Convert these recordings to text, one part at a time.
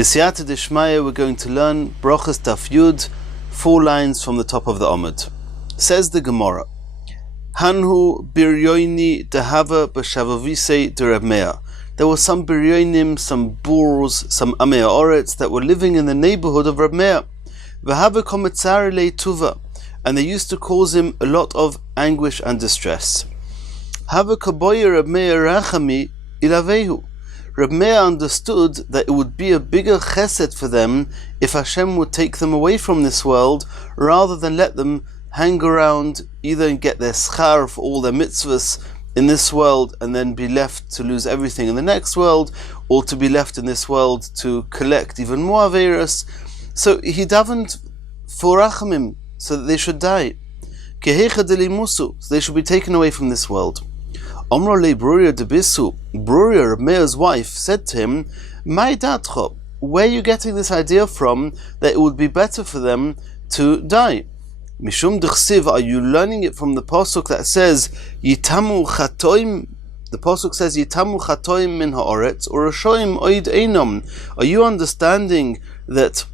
B'siyata d'shmaya, we're going to learn Brachos Daf Yud, 4 lines from the top of the Amud. Says the Gemara, Hanhu biryoini dehava b'shavavise de Reb Meir. There were some biryoinim, some boors, some amei haaretz that were living in the neighborhood of Reb Meir. V'hava kometzari le'tuva, and they used to cause him a lot of anguish and distress. Hava kaboya Reb Meir rachami ilavehu. Reb Meir understood that it would be a bigger chesed for them if Hashem would take them away from this world rather than let them hang around, either and get their schar for all their mitzvahs in this world and then be left to lose everything in the next world, or to be left in this world to collect even more averos. So he davened for rachamim, so that they should die. Kehecha delimusu, so they should be taken away from this world. Omro le Bruria de Bisu, Bruria, Reb Meir's wife, said to him, "My datcho, where are you getting this idea from that it would be better for them to die? Mishum d'chsiv, are you learning it from the pasuk that says Yitamu chatoim? The pasuk says Yitamu chatoim min haaretz or Rashoim oid einom. Are you understanding that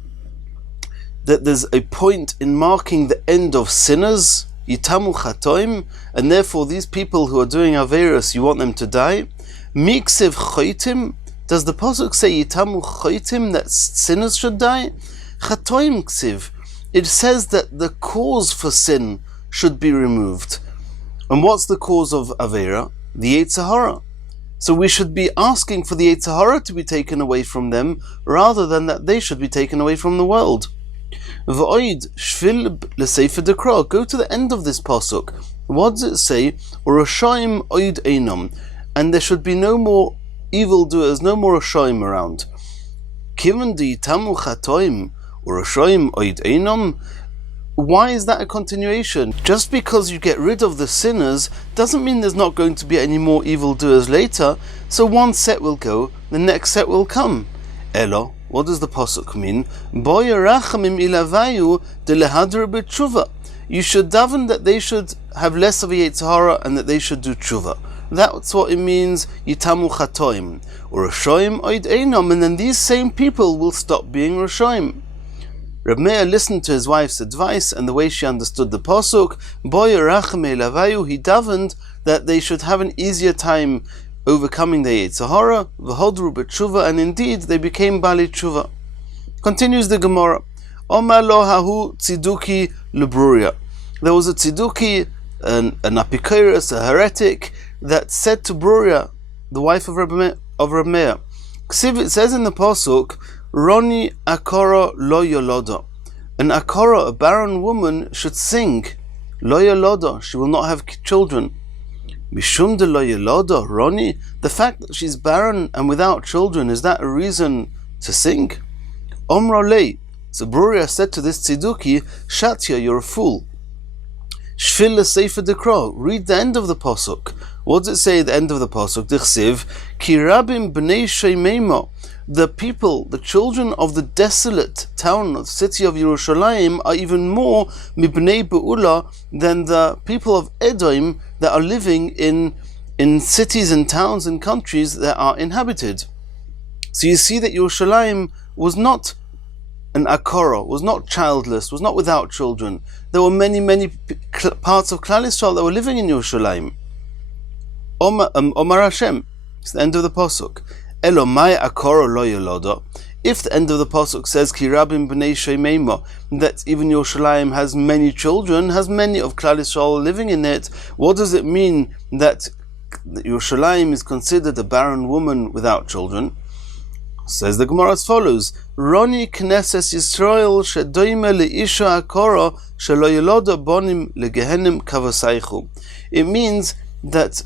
there's a point in marking the end of sinners? Yitamu chatoim, and therefore these people who are doing averos, you want them to die. Miksiv choitim, does the pasuk say Yitamu choitim, that sinners should die? Chatoim ksiv, it says that the cause for sin should be removed. And what's the cause of avera? The Yetzer Hara. So we should be asking for the Yetzer Hara to be taken away from them rather than that they should be taken away from the world. V'oid shvil l'sefer dekra. Go to the end of this pasuk. What does it say? Rashaim oid einom, and there should be no more evildoers, no more rashaim around. Kivan di tamu chatoim rashaim oid einom. Why is that a continuation? Just because you get rid of the sinners doesn't mean there's not going to be any more evildoers later. So one set will go, the next set will come. Elo. What does the pasuk mean? You should daven that they should have less of a Yetzer Hara and that they should do tshuva. That's what it means, Yitamu chatoim. Or Rashoim oid einom, and then these same people will stop being Rashoim. Reb Meir listened to his wife's advice and the way she understood the pasuk. He davened that they should have an easier time overcoming the Yetzer Hara, v'hodru b'tshuva, and indeed they became bali tshuva. Continues the Gemara. Omar lo hahu tziduki lebruria. There was a tziduki, an apikoros, a heretic, that said to Bruria, the wife of Reb Meir, Ksiv, it says in the pasuk, Roni akora lo yoloda. An akora, a barren woman, should sing. Lo yoloda, she will not have children. Mishum de lo yeloda, Roni, the fact that she's barren and without children, is that a reason to sing? Omra lei, so Bruria said to this tziduki, Shatya, you're a fool. Shvil sefer dekra, read the end of the pasuk. What does it say at the end of the pasuk? D'chsiv, ki rabim b'nei shemeimo, the people, the children of the desolate town, the city of Yerushalayim, are even more mibnei be'ula than the people of Edom that are living in cities and towns and countries that are inhabited. So you see that Yerushalayim was not an akora, was not childless, was not without children. There were many parts of Klal Yisrael that were living in Yerushalayim. Omar Hashem, it's the end of the pasuk. Elomai akora lo yoloda. If the end of the pasuk says Ki rabim b'nei shemeima, that even Yerushalayim has many children, has many of Klal Yisrael living in it, what does it mean that Yerushalayim is considered a barren woman without children? Says the Gemara as follows: Roni knesses Yisrael shedoime leisha akora shelo yoloda bonim legehenim kavasaychu. It means that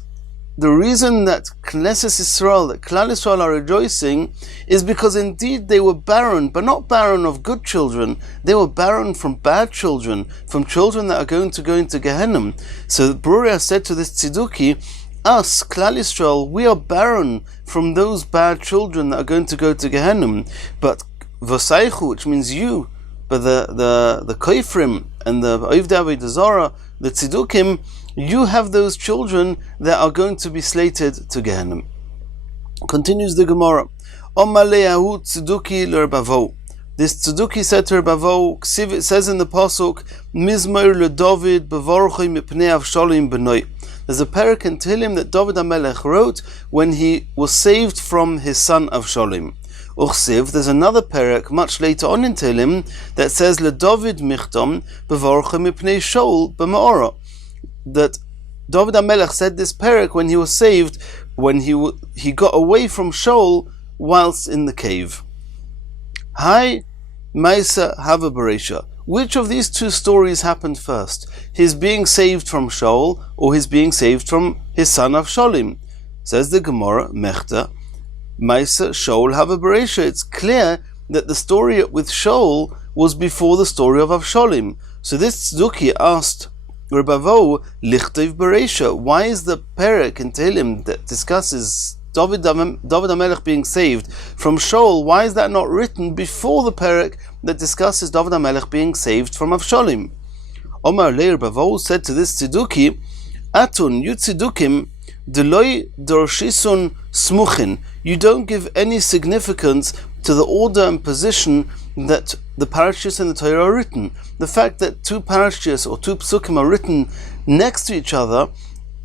the reason that Knesset Yisrael, that Klal Yisrael are rejoicing, is because indeed they were barren, but not barren of good children. They were barren from bad children, from children that are going to go into Gehenna. So Bruria said to this tziduki, us, Klal Yisrael, we are barren from those bad children that are going to go to Gehenna. But Vasaychu, which means you, but the Koifrim and the Oivdei Avodah Zarah, the Tzidukim, you have those children that are going to be slated to Gehenna. Continues the Gemara. Omar le'ahu tzeduki l'Rebavo. This Tzeduki said to Rebavo, it says in the Pasuk, Mizmor leDavid bevorchoi mipnei Avshalom benoi. There's a perek in Tehillim that David HaMelech wrote when he was saved from his son Avshalom. Uchsiv, there's another perek much later on in Tehillim that says leDavid michtam bevorchoi mipnei Shaul b'ma'ora. That David HaMelech said this perek when he was saved, when he got away from Shaul whilst in the cave. Hi, Maisa Hava Beresha. Which of these two stories happened first? His being saved from Shaul or his being saved from his son Avshalom? Says the Gemara, Mechta, Maisa Shaul Hava Beresha. It's clear that the story with Shaul was before the story of Avshalom. So this Tzeduki asked Rebavo, Lichtev Beresha, why is the perek in Tehillim that discusses David HaMelech being saved from Shaul, why is that not written before the perek that discusses David HaMelech being saved from Avshalom? Omar Leir Bavo said to this Tzeduki, Atun, you Tzedukim, Deloi Dorshisun Smuchin, you don't give any significance to the order and position that the parashas in the Torah are written. The fact that two parashas or two psukim are written next to each other,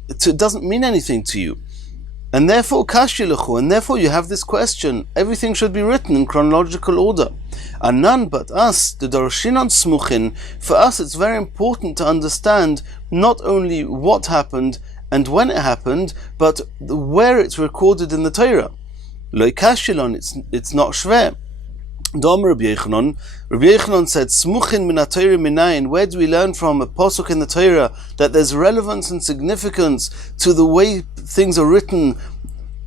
it doesn't mean anything to you. And therefore, kashiluchu, and therefore you have this question. Everything should be written in chronological order. And none but us, the Darshinon Smuchin, for us it's very important to understand not only what happened and when it happened, but where it's recorded in the Torah. Loi kashilon, it's not shver. Dom Rabbi Yochanan said, Smuchin min ha-Torah minayin. Where do we learn from a pasuk in the Torah that there's relevance and significance to the way things are written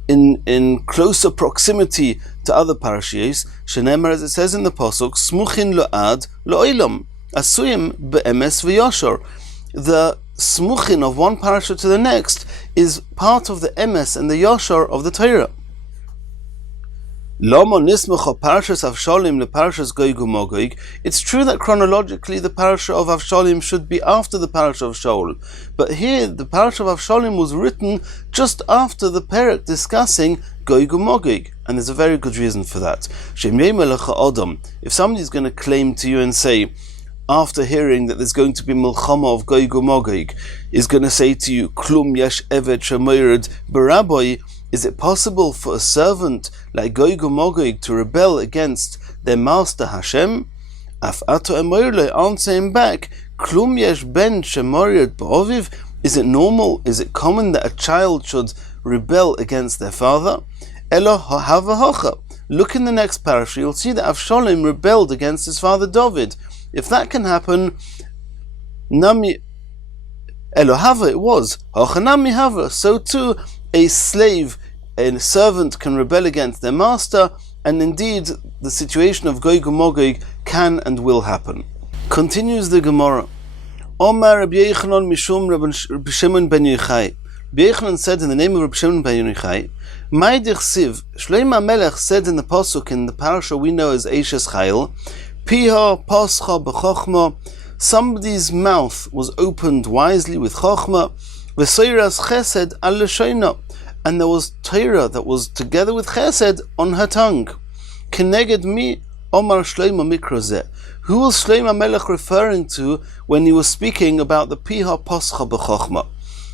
in closer proximity to other parashiyos? Shenemar, as it says in the pasuk, Smuchin lo'ad lo'olam, asuyim be'emes v'yoshor. The smuchin of one parasha to the next is part of the emes and the yoshor of the Torah. It's true that chronologically the parasha of Avshalom should be after the parasha of Shaul, but here the parasha of Avshalom was written just after the perek discussing Gog u'Magog, and there's a very good reason for that. If somebody's going to claim to you and say, after hearing that there's going to be milchama of Gog u'Magog, is going to say to you, Klum yesh eved shemored b'rabbai, is it possible for a servant like Gog u'Magog to rebel against their master Hashem? Af ato emoyle, answer him back, Klum yesh ben shemored b'aviv, is it normal, is it common that a child should rebel against their father? Elo hava hocha. Look in the next parasha, you'll see that Avshalom rebelled against his father David. If that can happen, Nami Elo hava, it was. Hocha nami hava, so too a slave, a servant can rebel against their master, and indeed the situation of Gog u'Magog can and will happen. Continues the Gemara. Omar Rabbi Yochanan mishum Rabbi Shimon ben Yochai. Rabbi Yochanan said in the name of Rabbi Shimon ben Yochai, Mai dichsiv, Shlomo HaMelech said in the pasuk in the parasha we know as Eishes Chayil, Piha pascha b'chochma, somebody's mouth was opened wisely with chochma, v'soiras chesed al l'shoina, and there was Torah that was together with chesed on her tongue. Keneged mi Omar Shlomo mikrazeh. Who was Shlomo HaMelech referring to when he was speaking about the Piha pascha b'chochma?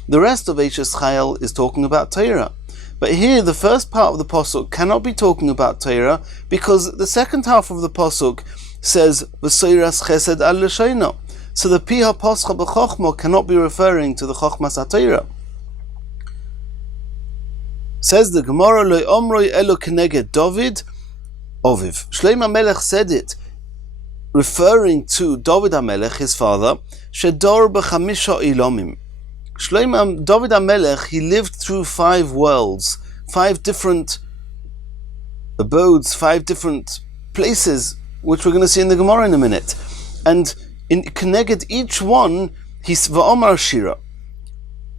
The rest of Eishes Chayil is talking about Torah. But here, the first part of the pasuk cannot be talking about Torah because the second half of the pasuk says v'soiras chesed al l'shoina. So the Piha pascha b'chochma cannot be referring to the chochmas HaTorah. Says the Gemara, Lo omroi elo keneged David oviv. Shlomo HaMelech said it, referring to David HaMelech, his father, shedor b'chamisha ilomim. David HaMelech, he lived through 5 worlds, 5 different abodes, 5 different places, which we're going to see in the Gemara in a minute. And in Keneged each one, he's Va'omar Shira.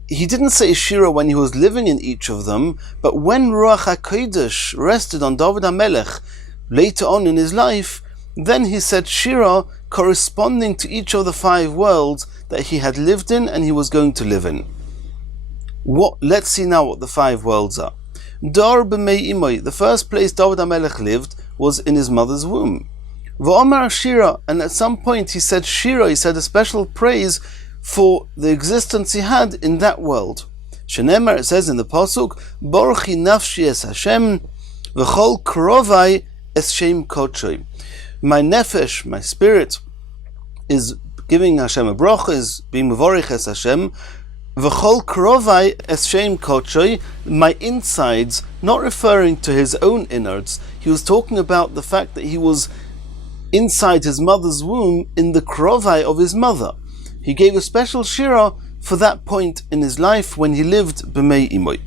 He didn't say Shira when he was living in each of them, but when Ruach HaKodesh rested on David HaMelech later on in his life, then he said Shira corresponding to each of the 5 worlds that he had lived in and he was going to live in. Let's see now what the 5 worlds are. Dar b'mei imoi, the first place David HaMelech lived was in his mother's womb. V'omar shira, and at some point he said shira, he said a special praise for the existence he had in that world. Shenemar, it says in the pasuk, Borchi nafshi es Hashem, v'chol krovai es shem kodshoi. My nefesh, my spirit, is giving Hashem a bracha, is being mevorich es Hashem. V'chol krovai es shem kodshoi, my insides, not referring to his own innards. He was talking about the fact that he was inside his mother's womb in the krovai of his mother. He gave a special shira for that point in his life when he lived b'mei imoi.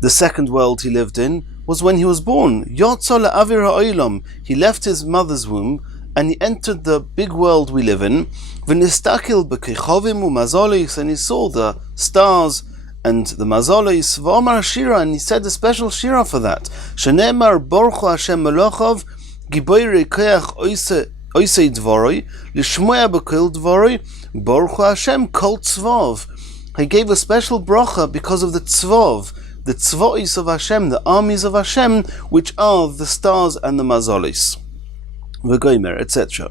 The second world he lived in was when he was born. Yotza le'avir ha'olam. He left his mother's womb and he entered the big world we live in. V'nistakil b'kechovim u'mazolis, and he saw the stars and the mazolis. V'omar shira, and he said a special shira for that. Shenemar borchu Hashem melochov giboirei koach oisei dvoroi lishmoya b'kol dvoroi borchu Hashem kol tzvov. He gave a special bracha because of the tzvov, the tzvois of Hashem, the armies of Hashem, which are the stars and the mazolis, v'goymer, etc.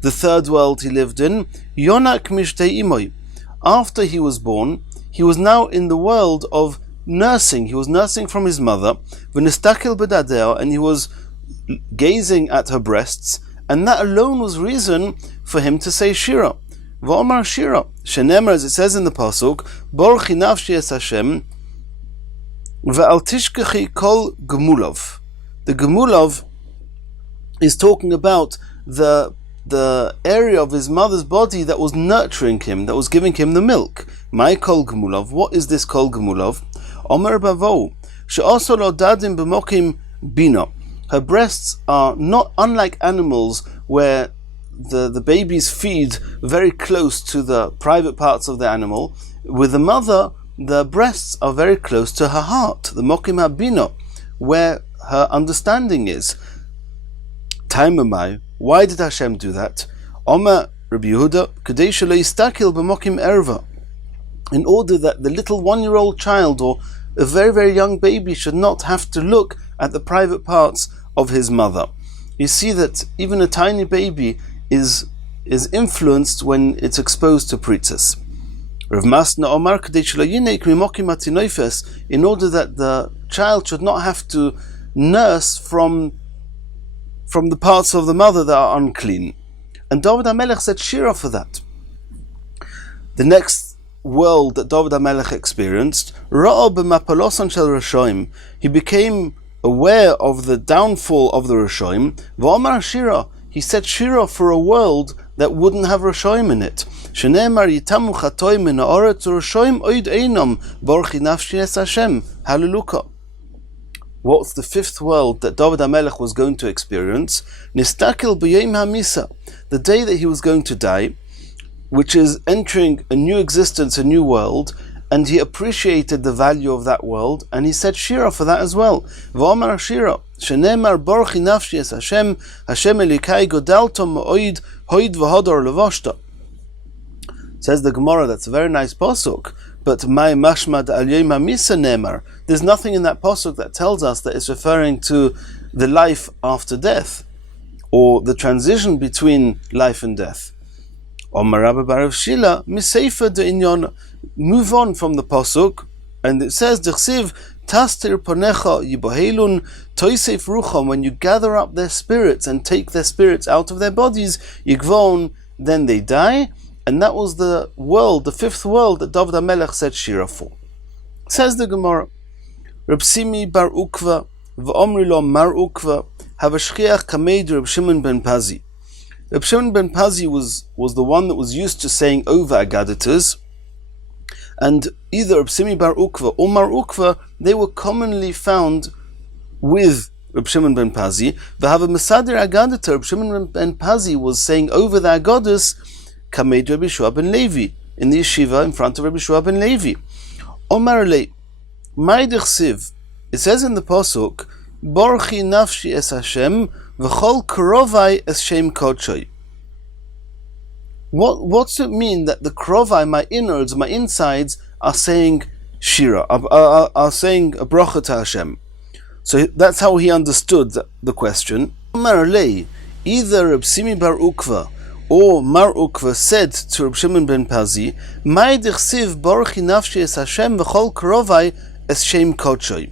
The third world he lived in, yonak mishtei imoi. After he was born, he was now in the world of nursing. He was nursing from his mother, v'nistakil b'dadeo, and he was gazing at her breasts, and that alone was reason for him to say shira. V'omar shira, shenemar, as it says in the pasuk, borchi nafshi es Hashem, ve'al tishkechi kol gemulov. The gemulov is talking about the area of his mother's body that was nurturing him, that was giving him the milk. My kol gemulov. What is this kol gemulov? Omer bavo she'oso lo dadim b'mokim bina. Her breasts are not unlike animals where the babies feed very close to the private parts of the animal. With the mother, the breasts are very close to her heart, the mokim habina, where her understanding is. Taimamai, why did Hashem do that? Omer Rabbi Yehuda, Kadei shelo yistakil b'mokim erva, in order that the little 1-year-old child or a very, very young baby should not have to look at the private parts of his mother. You see that even a tiny baby is influenced when it's exposed to pretzes. Rav Masna Omar Kadei shelo yinek mimokim hatinoifes, in order that the child should not have to nurse from the parts of the mother that are unclean. And David HaMelech said shira for that. The next world that David HaMelech experienced, Ra'a b'mapalosan shel Rashoim, he became aware of the downfall of the Rashoim. V'omar shira, he said shira for a world that wouldn't have Rashoim in it. Shenemar yitamu chatoim min ha'oretz Rashoim oid einam borchi nafshi es Hashem. Hallelujah. What's the fifth world that David HaMelech was going to experience? Nistakil b'yom ha'misa, the day that he was going to die, which is entering a new existence, a new world, and he appreciated the value of that world, and he said shira for that as well. V'omar shira, shenemar borchi nafshi es Hashem, Hashem elikai godalto ma'oid hoid v'hodor levoshta. Says the Gemara, that's a very nice pasuk, but my mashmad al yom ha'misa nemar, there's nothing in that pasuk that tells us that it's referring to the life after death, or the transition between life and death. Omar Rabbi Barav Shila, miseifa de inyon, move on from the pasuk, and it says, D'chsiv, tastir ponecha yibohelun, toisef rucham, when you gather up their spirits and take their spirits out of their bodies, yigvon, then they die. And that was the world, the fifth world that David HaMelech said shira for. Says the Gemara, Reb Simi bar Ukva, v'omri lo mar Ukva, havashchiach kameid Reb Shimon ben Pazi. Reb Shimon ben Pazi was the one that was used to saying over Agaditas, and either Reb Simi bar Ukva or Mar Ukva, they were commonly found with Reb Shimon ben Pazi. V'hava Mesader Agadita, Reb Shimon ben Pazi was saying over the Agadas, Kamed Rabbi Shua ben Levi, in the yeshiva in front of Rabbi Shua ben Levi. Omar le, Ma'idich Siv, it says in the pasuk, Borchi nafshi es Hashem, v'chol krovai es Shem kodshoi. What's it mean that the krovai, my innards, my insides, are saying shira, are saying a bracha to Hashem. So that's how he understood the question. Either Reb Simi bar Ukva or Mar Ukva said to Reb Shimon ben Pazi, "Mai dichsiv baruchi nafshi es Hashem v'chol krovai es shem kodshay."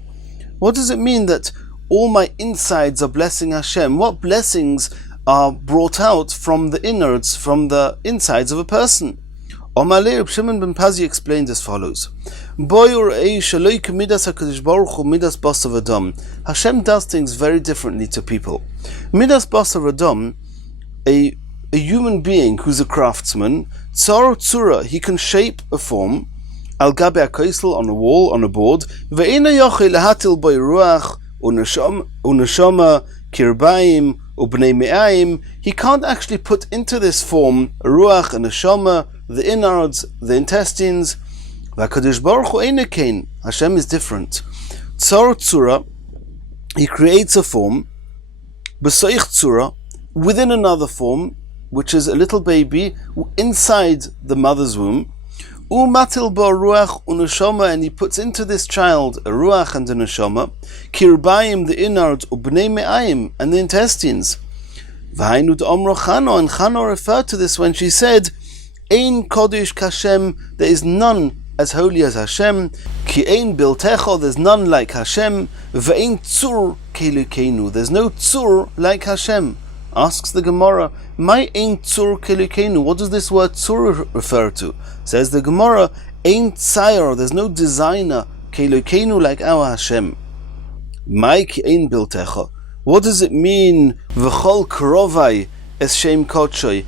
What does it mean that all my insides are blessing Hashem? What blessings are brought out from the innards, from the insides of a person? Omalei Reb Shimon ben Pazi explained as follows: Hashem does things very differently to people. Midas basar adam, a human being who's a craftsman, tsar tzura, he can shape a form, al gabe akaisel, on a wall, on a board, ve'ena yochei lehatil boy ruach unashama kirbaim ubnei me'aim. He can't actually put into this form a ruach and a neshama, the innards, the intestines. V'akadosh baruch hu eina kein. Hashem is different. Tsar tzura, he creates a form, b'soich tzura, within another form, which is a little baby inside the mother's womb. Umatil bo ruach uneshama, and he puts into this child a ruach and a neshama. Kirbayim, the innards, ubnei me'ayim, and the intestines. V'hainu d'omro Chano, and Chano referred to this when she said, Ein kodesh kashem, there is none as holy as Hashem. Ki ein biltecho, there's none like Hashem. Ve'ein tzur kelikenu, there's no tzur like Hashem. Asks the Gemara, my ein tzur kelikenu, what does this word tzur refer to? Says the Gemara, ein tzayor, there's no designer kelikenu like our Hashem. My ki ein biltecho, what does it mean? V'chol krovai es shem kodshay.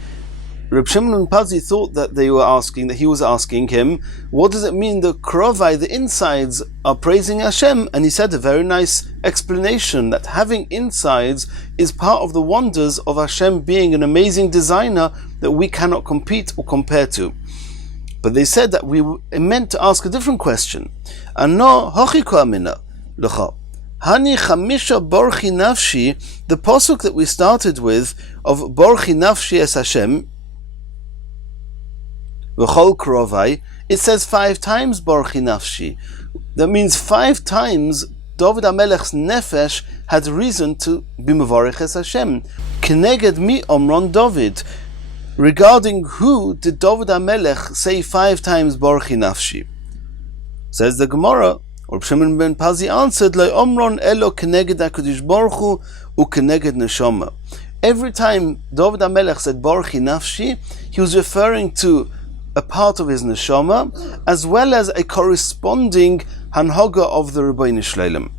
Reb Shimon ben Pazi thought that he was asking him, what does it mean the krovai, the insides, are praising Hashem? And he said a very nice explanation, that having insides is part of the wonders of Hashem being an amazing designer that we cannot compete or compare to. But they said that we meant to ask a different question. Ano hochiko amina lecha. Hani chamisha borchi nafshi, the pasuk that we started with of borchi nafshi es Hashem, v'chol krovai, it says 5 times borchi nafshi. That means 5 times David HaMelech's nefesh had reason to be mevarich es Hashem. Keneged mi omron David. Regarding who did David HaMelech say 5 times borchi nafshi? Says the Gemara, or Shimon ben Pazi answered, Lo omron elo keneged HaKadosh Baruch Hu ukeneged neshama. Every time David HaMelech said borchi nafshi, he was referring to a part of his neshama, as well as a corresponding hanhaga of the Rebbeinu Shleilim.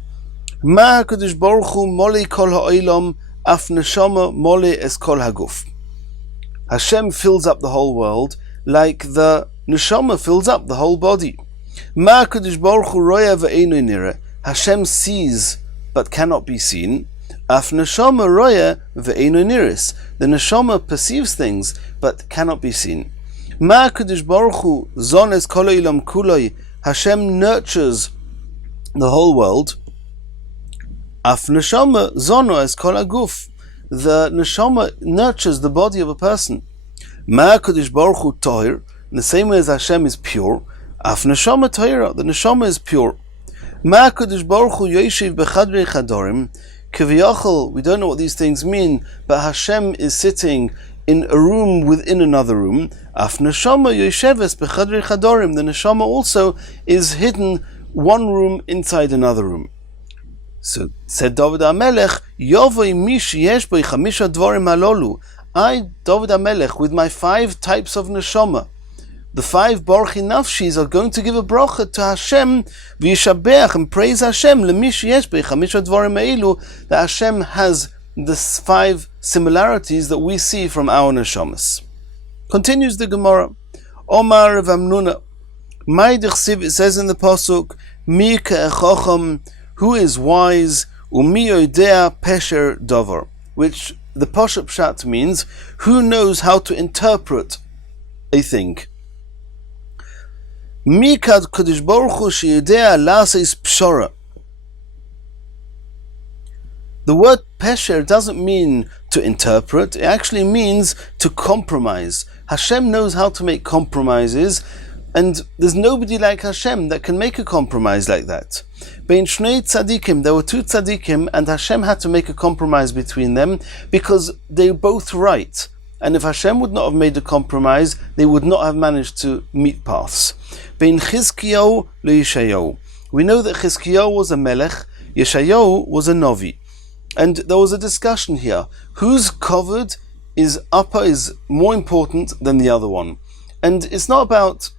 Ma HaKadosh Baruch Hu moli kol ha'olam, af neshama moli es kol haguf. Hashem fills up the whole world like the neshama fills up the whole body. Ma HaKadosh Baruch Hu roya ve'eino nireh. Hashem sees but cannot be seen. Af neshama roya ve'eino niris. The neshama perceives things but cannot be seen. Ma HaKadosh Baruch Hu zones kol ha'olam kuloi. Hashem nurtures the whole world. Af neshama zono es kol haguf. The neshama nurtures the body of a person. Ma HaKadosh Baruch Hu tahir. In the same way as Hashem is pure, af neshama tahira, the neshama is pure. Ma HaKadosh Baruch Hu yoshev b'chadrei chadorim. Kiviyachol, we don't know what these things mean, but Hashem is sitting in a room within another room. Af neshama yosheves b'chadrei chadorim. The neshama also is hidden one room inside another room. So said David HaMelech, Yovoi mish yesh boi chamisha dvorim halolu. I, David HaMelech, with my 5 types of neshama, the 5 borchi nafshis, are going to give a bracha to Hashem, v'yishabeach, and praise Hashem, lemish yesh boi chamisha dvorim ha'elu, that Hashem has the 5 similarities that we see from our neshamas. Continues the Gemara, Omar Rav Amnuna, Mai dichsiv, it says in the pasuk, Mi ka'echacham, who is wise, umi yodea pesher davar, which the Pashup Pshat means, who knows how to interpret a thing. Mikad Kadosh Baruch Hu sheyodea la'asos pshara. The word pesher doesn't mean to interpret, it actually means to compromise. Hashem knows how to make compromises And there's nobody like Hashem that can make a compromise like that. Bein Shnei Tzadikim, there were two Tzadikim, and Hashem had to make a compromise between them because they were both right. And if Hashem would not have made a compromise, they would not have managed to meet paths. Bein Chizkiyahu leYeshayahu. We know that Chizkiyahu was a Melech, Yeshayahu was a Novi. And there was a discussion here. Whose covered is upper is more important than the other one? And it's not about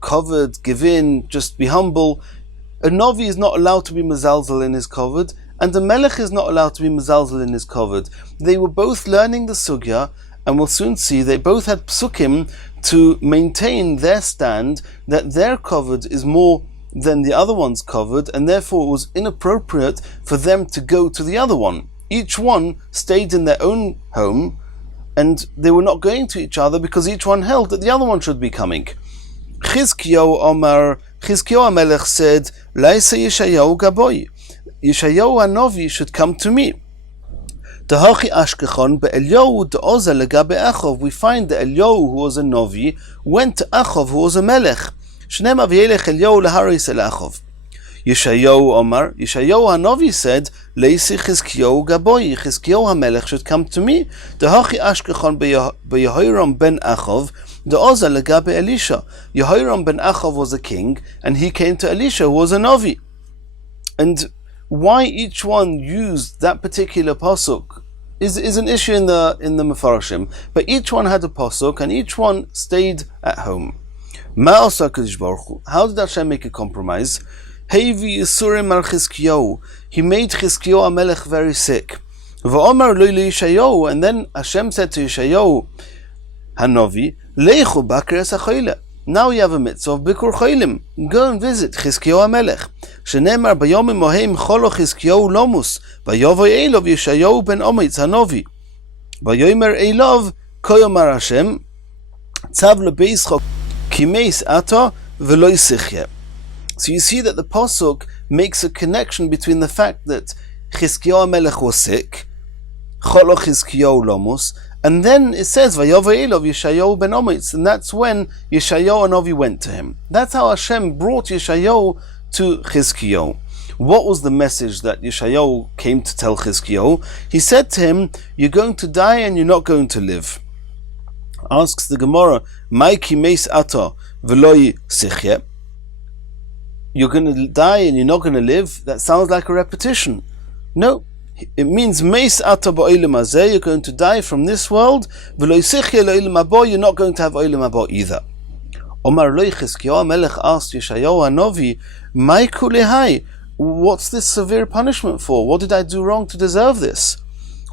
covered, give in, just be humble. A Novi is not allowed to be mezalzel in his covered, and a Melech is not allowed to be mezalzel in his covered. They were both learning the sugya, and we'll soon see they both had psukim to maintain their stand that their covered is more than the other one's covered, and therefore it was inappropriate for them to go to the other one. Each one stayed in their own home, and they were not going to each other because each one held that the other one should be coming. Chizkiyahu HaMelech said, Laisa Yeshayahu Gaboy. Yeshayahu HaNovi should come to me. Tahachi Ashkechon be'Elyahu de'oza legabe Achov. We find that Elyahu, who was a Novi, went to Achov, who was a Melech. Shneim aviyelech Elyahu leharis el Achov. Yeshayahu HaNovi said, Leisi Chizkiyahu Gaboy. Chizkiyahu HaMelech should come to me. Tahachi Ashkechon be'Yehoram ben Achov. The Oza legabe Elisha. Yehoram ben Achov was a king, and he came to Elisha, who was a Novi. And why each one used that particular pasuk is an issue in the Mefarshim. But each one had a pasuk, and each one stayed at home. Ma'asa Kadosh Baruch Hu. How did Hashem make a compromise? Hevi Yisurim al Chizkiyahu. He made Chizkiyahu HaMelech very sick. V'omar lo Yeshayahu, and then Hashem said to Yeshayahu HaNovi, Leichu Bakres HaChoyle. Now you have a mitzvah of Bikur Cholim. Go and visit Chizkiyahu HaMelech. Shenemar Bayomim Mohem Cholo Chizkiyahu Lomus. Vayovoy Elov Yeshayahu ben Omitz HaNovi. Vayomer Elov Koyomar Hashem. Tzav lebeischo kimeis ato v'lo yisichye. So you see that the pasuk makes a connection between the fact that Chizkiyahu HaMelech was sick, Cholo Chizkiyahu Lomus, and then it says, Vayovoy Elov Yeshayahu ben Omitz, and that's when Yeshayahu HaNovi went to him. That's how Hashem brought Yeshayahu to Chizkiyahu. What was the message that Yeshayahu came to tell Chizkiyahu? He said to him, you're going to die and you're not going to live. Asks the Gemara, Mai kimeis ata v'lo yisichye. You're going to die and you're not going to live? That sounds like a repetition. No. It means meis ata ba'olam hazeh, you're going to die from this world, v'lo yisichye lo'olam haba, you're not going to have olam haba either. Omar lo Chizkiyahu HaMelech asked Yeshayahu HaNovi, Mai kulehai, what's this severe punishment for? What did I do wrong to deserve this?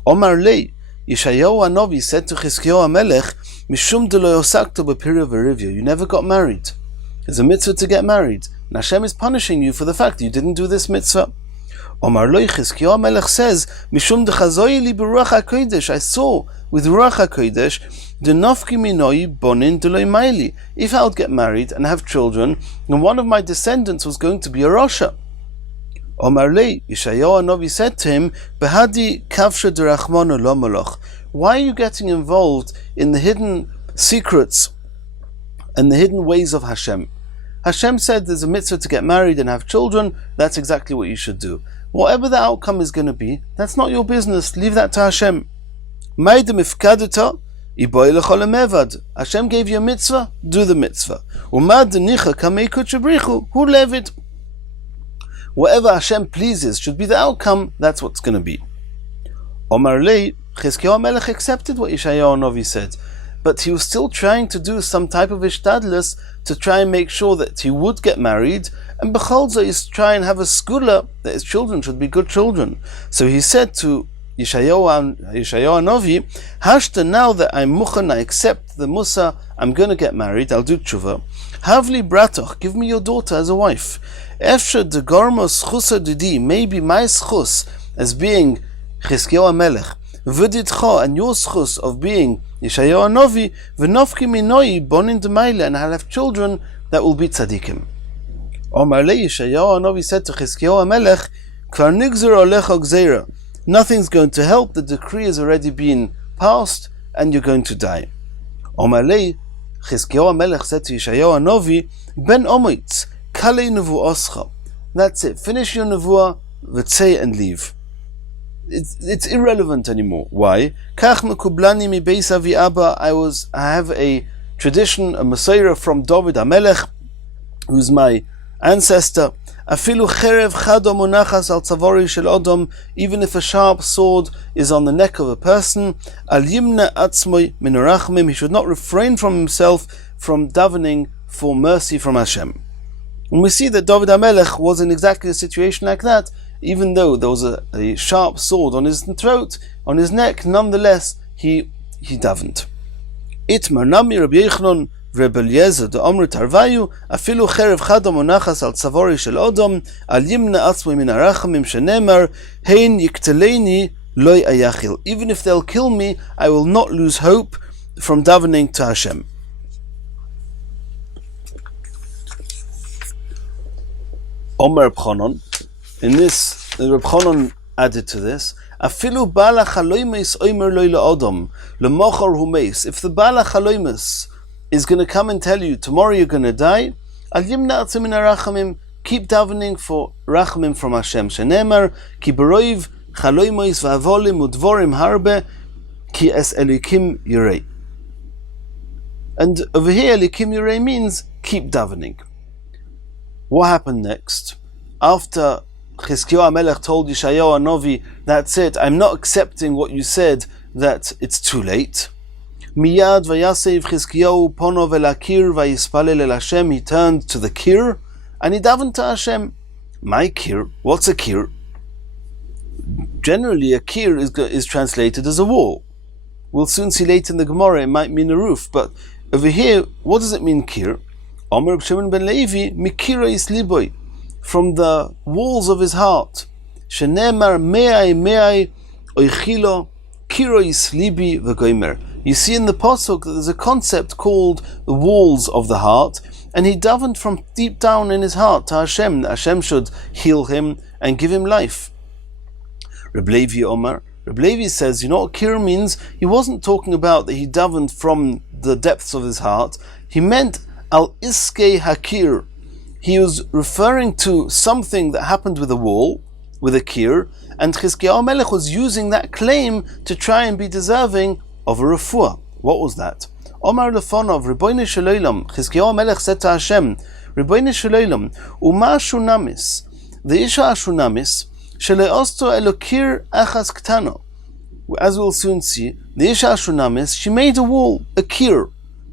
Omar le Yeshayahu HaNovi said to Chizkiyahu HaMelech, Mishum de lo yosakto b'pirya v'rivya, you never got married. There's a mitzvah to get married, and Hashem is punishing you for the fact that you didn't do this mitzvah. Omar lo Chizkiyahu HaMelech says, Mishum dechazoyi li b'ruach HaKodesh, I saw with Ruach HaKodesh, the nafki minoi bonin de lo imayli. If I would get married and have children, then one of my descendants was going to be a Rasha. Omar le Yeshayahu HaNovi said to him, Behadi kavsha derachmano lo malach. Why are you getting involved in the hidden secrets and the hidden ways of Hashem? Hashem said there's a mitzvah to get married and have children, that's exactly what you should do. Whatever the outcome is going to be, that's not your business, leave that to Hashem. Hashem gave you a mitzvah, do the mitzvah. Who levid? Whatever Hashem pleases should be the outcome, that's what's going to be. Omar lei, Chizkiyahu HaMelech accepted what Yeshayahu HaNovi said, but he was still trying to do some type of ishtadlus to try and make sure that he would get married, and Becholza is try and have a skula that his children should be good children. So he said to Yeshayahu HaNovi, Hashta, now that I'm mukhan, I accept the Musa, I'm going to get married, I'll do tshuva. Havli bratoch, give me your daughter as a wife. Efsha de garma schusa didi, maybe my schus as being Chizkiyahu HaMelech, v'didcha, and your schus of being Yeshayahu HaNovi, v'nofki minoi bonin d'mayla, and I'll have children that will be tzadikim. Omar le Yeshayahu HaNovi said to Chizkiyahu HaMelech, Kvar nigzer olecha gzeira, nothing's going to help, the decree has already been passed, and you're going to die. Omar le Chizkiyahu HaMelech said to Yeshayahu HaNovi, Ben Omoitz, Kalei Nevuoscha. That's it. Finish your nevuah, v'tzei, and leave. It's irrelevant anymore. Why? Kach mekublani mi beis avi abba. I have a tradition, a Messiah from David HaMelech, who's my ancestor. Afilu cherev chado monachas al tzavori shel odom. Even if a sharp sword is on the neck of a person, al yimna atzmoi min rachmim. He should not refrain from himself from davening for mercy from Hashem. And we see that David HaMelech was in exactly a situation like that. Even though there was a sharp sword on his throat, on his neck, nonetheless he davened. Itmar nami Rabbi Yochanan Rebbe Eliezer de Omri Tarvayu afilu cherev chada monachas al tzavori shel odom al yimna atzmoi min harachamim shenemar hein yikteleini loy ayachil. Even if they'll kill me, I will not lose hope from davening to Hashem. Omer B'chonon. In this, Reb Chanan added to this, Afilu bala chaloimes oimer loy le'odom le'mochor humeis. If the bala chaloimes is going to come and tell you tomorrow you're going to die, al yimna atzim min harachamim. Keep davening for rachamim from Hashem. Shenemar ki beroiv chaloimois va'avolim udvorim harbe ki es elikim yirei. And over here, elikim yirei means keep davening. What happened next? After Chizkiyahu HaMelech told Yeshayahu HaNovi, that's it, I'm not accepting what you said, that it's too late. Miyad vayasev Chizkiyahu pono velakir vayispalel el Hashem. He turned to the kir and he davened to Hashem. My kir? What's a kir? Generally, a kir is translated as a wall. We'll soon see later in the Gemara it might mean a roof, but over here, what does it mean kir? Omer Shimon ben Levi mikira is liboy, from the walls of his heart. Shenemar me'ai oichilo kiro is libi v'goimer. You see in the pasuk that there's a concept called the walls of the heart, and he davened from deep down in his heart to Hashem, that Hashem should heal him and give him life. Reb Levi Omer. Reb Levi says, you know what kir means? He wasn't talking about that he davened from the depths of his heart. He meant al iske hakir. He was referring to something that happened with a wall, with a kir, and Chizkiyahu HaMelech was using that claim to try and be deserving of a refuah. What was that? Omar lefonov, Ribono shel olam, Chizkiyahu HaMelech said to Hashem, Ribono shel olam, Uma shunamis, the isha shunamis, sheleosto elokir achas ktano. As we'll soon see, the isha shunamis, she made a wall, a kir.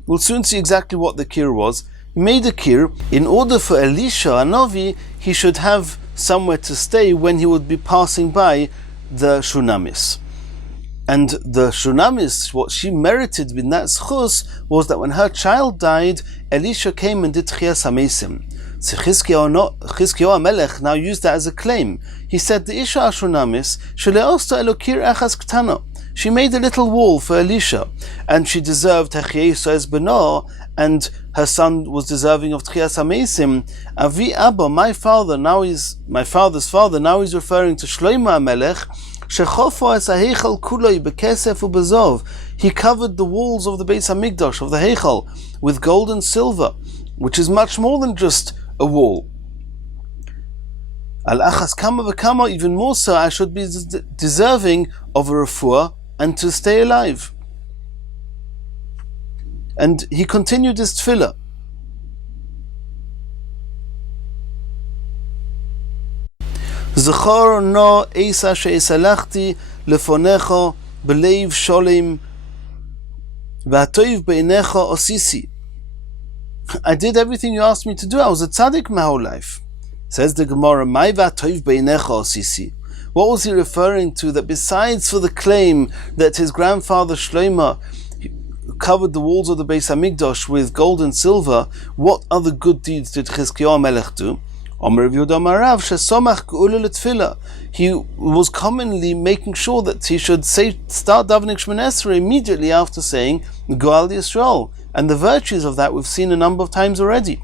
We'll soon see exactly what the kir was. He made a kir in order for Elisha HaNovi, he should have somewhere to stay when he would be passing by the Shunamis. And the Shunamis, what she merited in that schus was that when her child died, Elisha came and did Tchias HaMesim. So Chizkiyahu HaMelech now used that as a claim. He said, the Isha Shunamis, Sheleosta Elokir Achas Ktana. She made a little wall for Elisha, and she deserved Hechieso Es Beno, and her son was deserving of Tchias HaMesim. Avi Abba, my father's father, now he's referring to Shlomo HaMelech. Shechofo es ha'heichal kuloi bekesef ubezov. He covered the walls of the Beis HaMikdash, of the Heichal, with gold and silver, which is much more than just a wall. Al achas kama v'kama, even more so, I should be deserving of a refuah and to stay alive. And he continued his tefillah. Zechor no eisa she'esalachti lefonecho belev sholem v'atoiv beinecho osisi. I did everything you asked me to do. I was a tzaddik my whole life. Says the Gemara, "Mai v'atoiv beinecho osisi." What was he referring to? That besides for the claim that his grandfather Shlomo covered the walls of the Beis HaMikdash with gold and silver, what other good deeds did Chizkiyahu HaMelech do? He was commonly making sure that he should start davening Shemona Esrei immediately after saying Goal Yisrael, and the virtues of that we've seen a number of times already.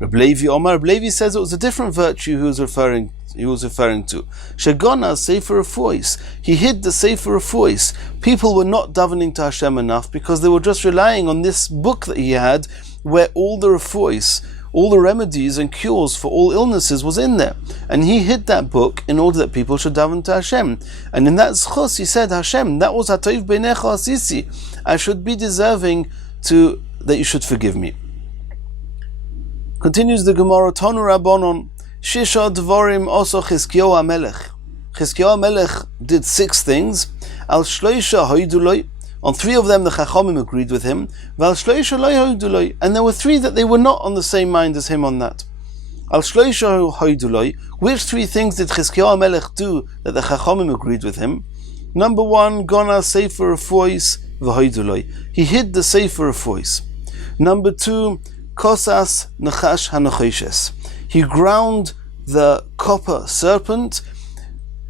Rabbi Omar, Rabbi says it was a different virtue he was referring to. Shagona Sefer Refuos. He hid the Sefer Refuos. People were not davening to Hashem enough because they were just relying on this book that he had, where all the Refuos, all the remedies and cures for all illnesses was in there. And he hid that book in order that people should daven to Hashem. And in that zchus he said, Hashem, that was Hatoiv Beinecha Asisi. I should be deserving that you should forgive me. Continues the Gemara, Tonu Rabbanon, Shisha Dvorim Oso Chizkiyahu HaMelech. Chizkiyahu HaMelech did 6 things. Al Shloisha Hoiduloi. On 3 of them the Chachamim agreed with him. Val Shloisha Lo Hoiduloi. And there were 3 that they were not on the same mind as him on that. Al Shloisha Hoiduloi. Which 3 things did Chizkiyahu HaMelech do that the Chachamim agreed with him? Number 1, Gona Sefer Refuos V'Hoiduloi. He hid the Sefer Refuos. Number 2, Kosas Nechash HaNechoshes. He ground the copper serpent,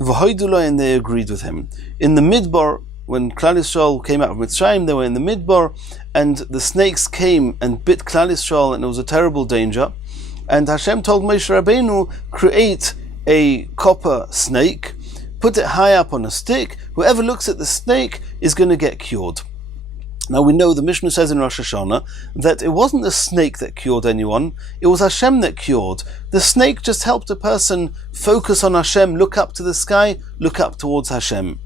V'Hoiduloi, and they agreed with him. In the Midbar, when Klal Yisrael came out of Mitzrayim, they were in the Midbar, and the snakes came and bit Klal Yisrael, and it was a terrible danger. And Hashem told Moshe Rabbeinu, create a copper snake, put it high up on a stick. Whoever looks at the snake is going to get cured. Now we know the Mishnah says in Rosh Hashanah that it wasn't the snake that cured anyone, it was Hashem that cured. The snake just helped a person focus on Hashem, look up to the sky, look up towards Hashem.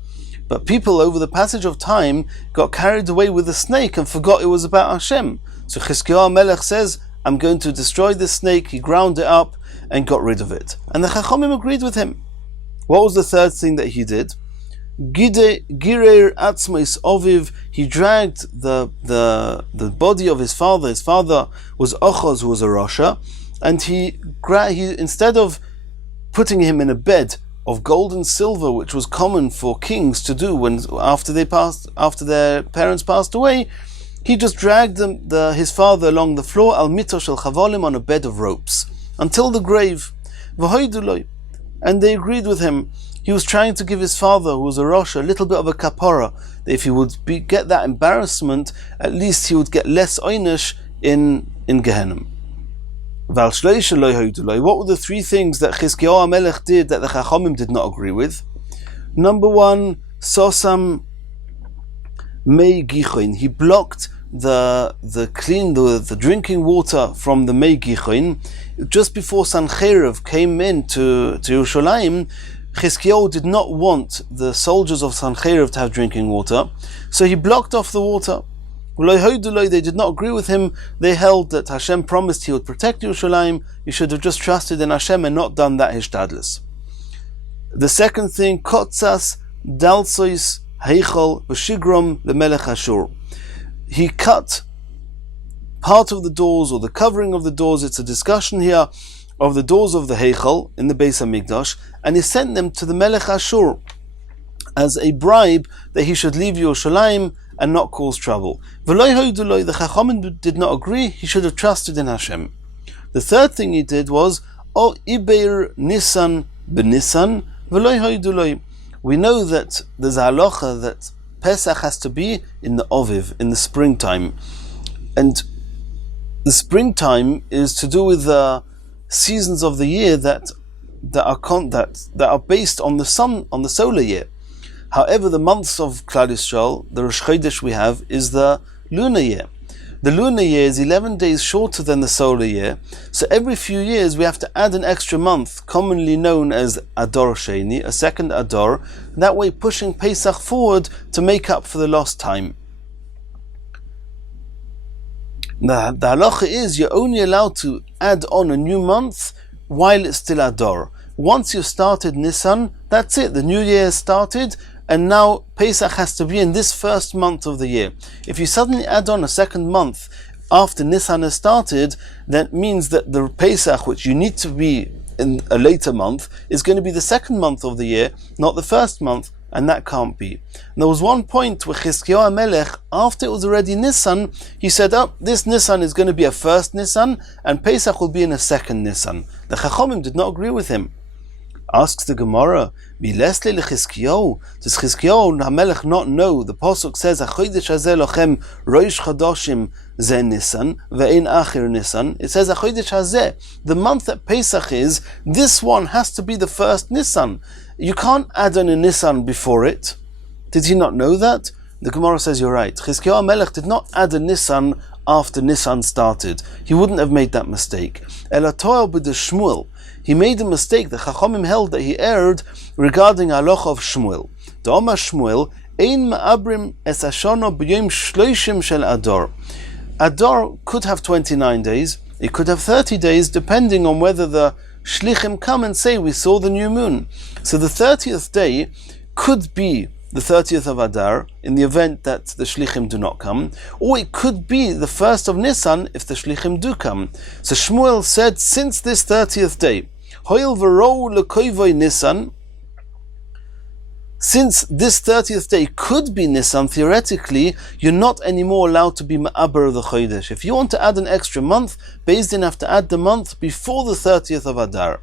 But people over the passage of time got carried away with the snake and forgot it was about Hashem. So Chizkiyahu HaMelech says, I'm going to destroy this snake. He ground it up and got rid of it. And the Chachamim agreed with him. What was the 3rd thing that he did? Girer Atzmais Oviv. He dragged the body of his father. His father was Ochaz, who was a Rasha, and he instead of putting him in a bed of gold and silver, which was common for kings to do after their parents passed away, he just dragged his father along the floor, al mito shel chavolim, on a bed of ropes, until the grave. V'hoiduloi. And they agreed with him. He was trying to give his father, who was a Rosh, a little bit of a kapara. If he would get that embarrassment, at least he would get less oynish in Gehenna. Val Shloisha Lo Hoiduloi. What were the 3 things that Chizkiyahu HaMelech did that the Chachamim did not agree with? Number 1, Sosam Mei Gichoin. He blocked the drinking water from the Mei Gichoin. Just before Sancheiriv came into Yerushalayim, Chizkiyahu did not want the soldiers of Sancheiriv to have drinking water, so he blocked off the water. They did not agree with him. They held that Hashem promised he would protect Yerushalayim. You should have just trusted in Hashem and not done that hishtadlis. The 2nd thing, Kotzas Dalsois Heichal B'Shigrom L'Melech Ashur. He cut part of the doors, or the covering of the doors, it's a discussion here, of the doors of the Heichal in the Beis HaMikdash, and he sent them to the Melech Ashur as a bribe that he should leave Yerushalayim and not cause trouble. V'lo hoiduloi, the Chachamim did not agree. He should have trusted in Hashem. The 3rd thing he did was, O ibeir Nisan b'Nisan v'lo hoiduloi. We know that there's a halacha that Pesach has to be in the Oviv, in the springtime, and the springtime is to do with the seasons of the year that are based on the sun, on the solar year. However, the months of Klal Yisrael, the Rosh Chodesh we have, is the lunar year. The lunar year is 11 days shorter than the solar year, so every few years we have to add an extra month, commonly known as Adar Sheni, a 2nd Adar, that way pushing Pesach forward to make up for the lost time. The halacha is you're only allowed to add on a new month while it's still Adar. Once you've started Nisan, that's it, the new year has started, and now Pesach has to be in this 1st month of the year. If you suddenly add on a 2nd month after Nisan has started, that means that the Pesach, which you need to be in a later month, is going to be the 2nd month of the year, not the 1st month, and that can't be. And there was one point where Chizkiyahu HaMelech, after it was already Nisan, he said, this Nisan is going to be a 1st Nisan, and Pesach will be in a 2nd Nisan. The Chachamim did not agree with him. Asks the Gemara, does Chizkiyahu HaMelech not know? The Pasuk says, "Achodesh hazeh lochem roish chadoshim ze Nisan ve'ein achir Nisan." It says, "Achodesh hazeh." The month that Pesach is, this one has to be the first Nisan. You can't add on a Nisan before it. Did he not know that? The Gemara says, you're right. Chizkiyahu HaMelech did not add a Nisan after Nisan started. He wouldn't have made that mistake. Elatoel b'de Shmuel. He made a mistake. The Chachamim held that he erred regarding halacha of Shmuel. The Omar Shmuel, ein ma'abrim es hashono b'yom shloishim shel Adar. Adar could have 29 days. It could have 30 days, depending on whether the shlichim come and say, we saw the new moon. So the 30th day could be the 30th of Adar, in the event that the shlichim do not come, or it could be the 1st of Nisan if the shlichim do come. So Shmuel said, since this 30th day, Hoil v'rou l'koivoi Nisan, since this 30th day could be Nisan, theoretically, you're not anymore allowed to be ma'aber of the chodesh. If you want to add an extra month, Beis Din have to add the month before the 30th of Adar.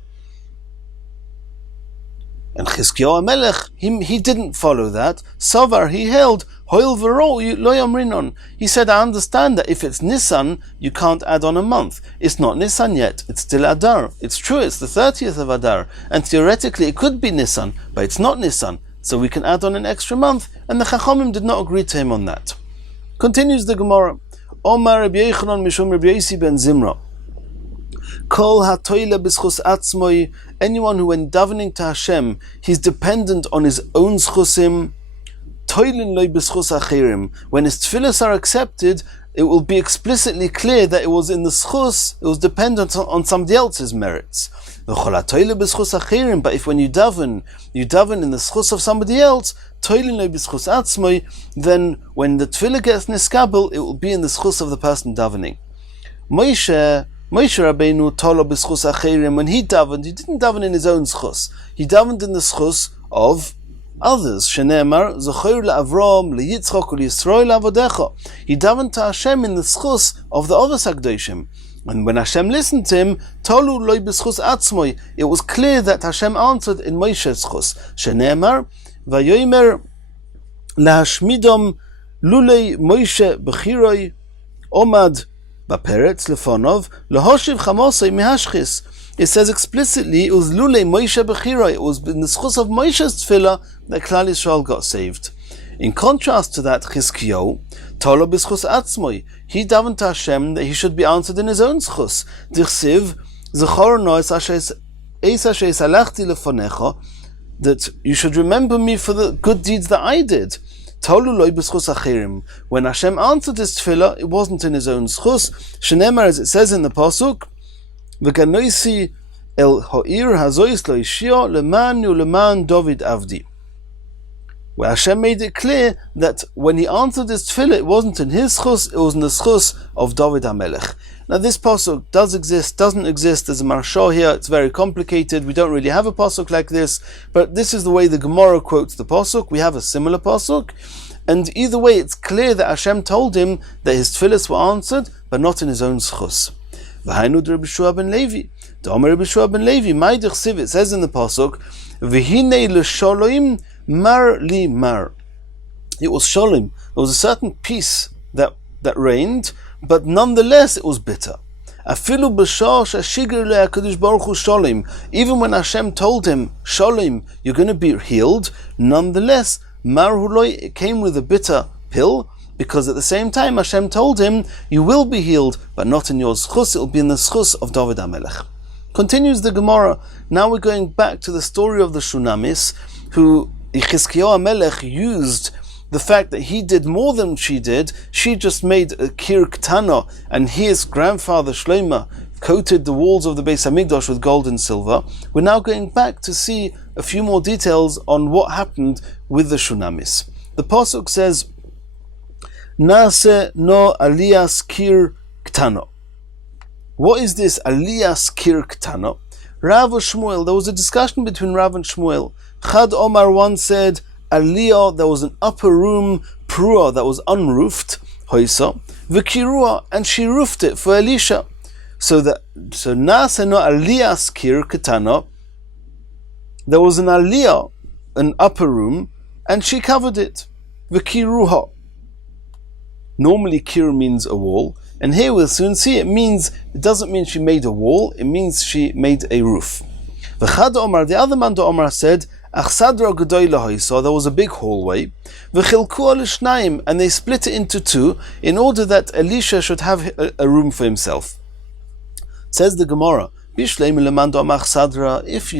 And Chizkiyahu HaMelech, he didn't follow that. Savar, he held, Hoil v'ro lo yomrinon. He said, I understand that if it's Nisan, you can't add on a month. It's not Nisan yet, it's still Adar. It's true, it's the 30th of Adar. And theoretically it could be Nisan, but it's not Nisan. So we can add on an extra month. And the Chachamim did not agree to him on that. Continues the Gemara. Omar Rabbi Yochanan mishum Rabbi Yosi ben Zimra. Kol hatoyle b'schus atzmoi. Anyone who, when davening to Hashem, he's dependent on his own schusim. Toilin loy b'schus achirim. When his tefillos are accepted, it will be explicitly clear that it was in the schus, it was dependent on somebody else's merits. But if when you daven in the schus of somebody else, toilin loy b'schus atzmoi, then when the tefillah gets niskabel, it will be in the schus of the person davening. Moshe Rabbeinu tolo b'schus achirim. When he davened, he didn't daven in his own schus. He davened in the schus of others. Shene'emar zocher le'Avram le'Yitzchak u'Yisrael la'avodecha. He davened to Hashem in the schus of the Avos HaKadoshim. And when Hashem listened to him, tolu loy b'schus atzmoi. It was clear that Hashem answered in Moshe's schus. Shene'emar vayomer lahashmidom lulei Moshe b'chiroi omad. It says explicitly it was Lulei Moshe Bechira. It was in the schus of Moshe's tefillah that Klal Yisrael got saved. In contrast to that, Chizkiyahu tolo b'schus atzmoi. He davened to Hashem that he should be answered in his own schus. Dichsiv zechor no es asher salachti lefonecha, that you should remember me for the good deeds that I did. When Hashem answered his tefillah, it wasn't in his own schus. Shenemar, as it says in the pasuk, "V'ganoisi el ha'ir hazois lo ishio leman u'leman David avdi." Where Hashem made it clear that when he answered his tefillah, it wasn't in his schus, it was in the schus of David HaMelech. Now this pasuk does exist, doesn't exist. There's a marsha here, it's very complicated. We don't really have a pasuk like this, but this is the way the Gemara quotes the pasuk. We have a similar pasuk, and either way it's clear that Hashem told him that his tefillahs were answered, but not in his own schus. V'hainu Rabbi Shua ben Levi. D'Omer Rabbi Shua ben Levi, Mai d'chsiv, it says in the pasuk, V'hinei l'sholoim mar li mar. It was sholem. There was a certain peace that reigned, but nonetheless it was bitter. Afilu b'shah shashigir le'akadosh baruch hu sholem. Even when Hashem told him, sholem, you're going to be healed, nonetheless, mar huloi, it came with a bitter pill, because at the same time Hashem told him, you will be healed, but not in your schus, it will be in the schus of David HaMelech. Continues the Gemara. Now we're going back to the story of the Shunamis, who Chizkiyahu HaMelech used the fact that he did more than she did. She just made a kir ktana, and his grandfather Shlomo coated the walls of the Beis Hamikdash with gold and silver. We're now going back to see a few more details on what happened with the Shunamis. The pasuk says, Nase no aliyas kir ktana. What is this aliyas kir ktana? Rav and Shmuel, there was a discussion between Rav and Shmuel. Chad Omar once said, Aliyah, there was an upper room, Prua, that was unroofed, Hoisa, Vikirua, and she roofed it for Elisha. So Naseno Aliyah's kir ketana, there was an aliyah, an upper room, and she covered it. V'kiruha. Normally kir means a wall, and here we'll soon see it doesn't mean she made a wall, it means she made a roof. V'chad Omar, the other man Omar said, Achsadra Gedoyla Haisa, there was a big hallway, V'chilkua l'shnayim, and they split it into two in order that Elisha should have a room for himself. Says the Gemara, Bishleim leman Omar Achsadra, if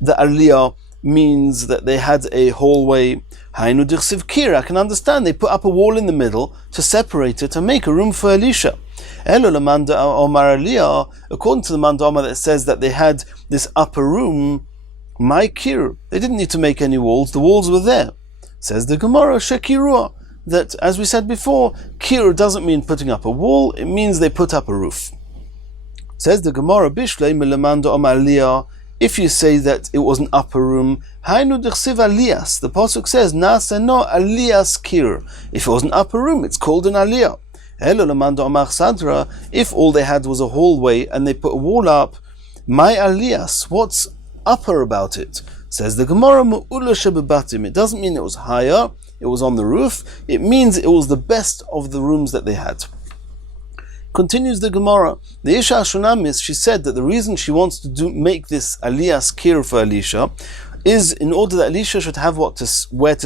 the aliyah means that they had a hallway, Hainu dirsiv kir, I can understand, they put up a wall in the middle to separate it and make a room for Elisha. Elo leman Omar aliyah, according to the man Omar that says that they had this upper room, my kir, they didn't need to make any walls, the walls were there. Says the Gemara, shekirua, that as we said before, kir doesn't mean putting up a wall, it means they put up a roof. Says the Gemara, Bishleim leman Omar aliyah, if you say that it was an upper room, Hainu dirsiv aliyas, the pasuk says, Nasa no aliyas kir. If it was an upper room, it's called an aliyah. Elo leman Omar sadra, if all they had was a hallway and they put a wall up, my aliyas, what's upper about it? Says the Gemara, Mu'ula shebebatim. It doesn't mean it was higher, it was on the roof, it means it was the best of the rooms that they had. Continues the Gemara, the Isha Shunamis, she said that the reason she wants to make this aliyas kir for Elisha is in order that Elisha should have where to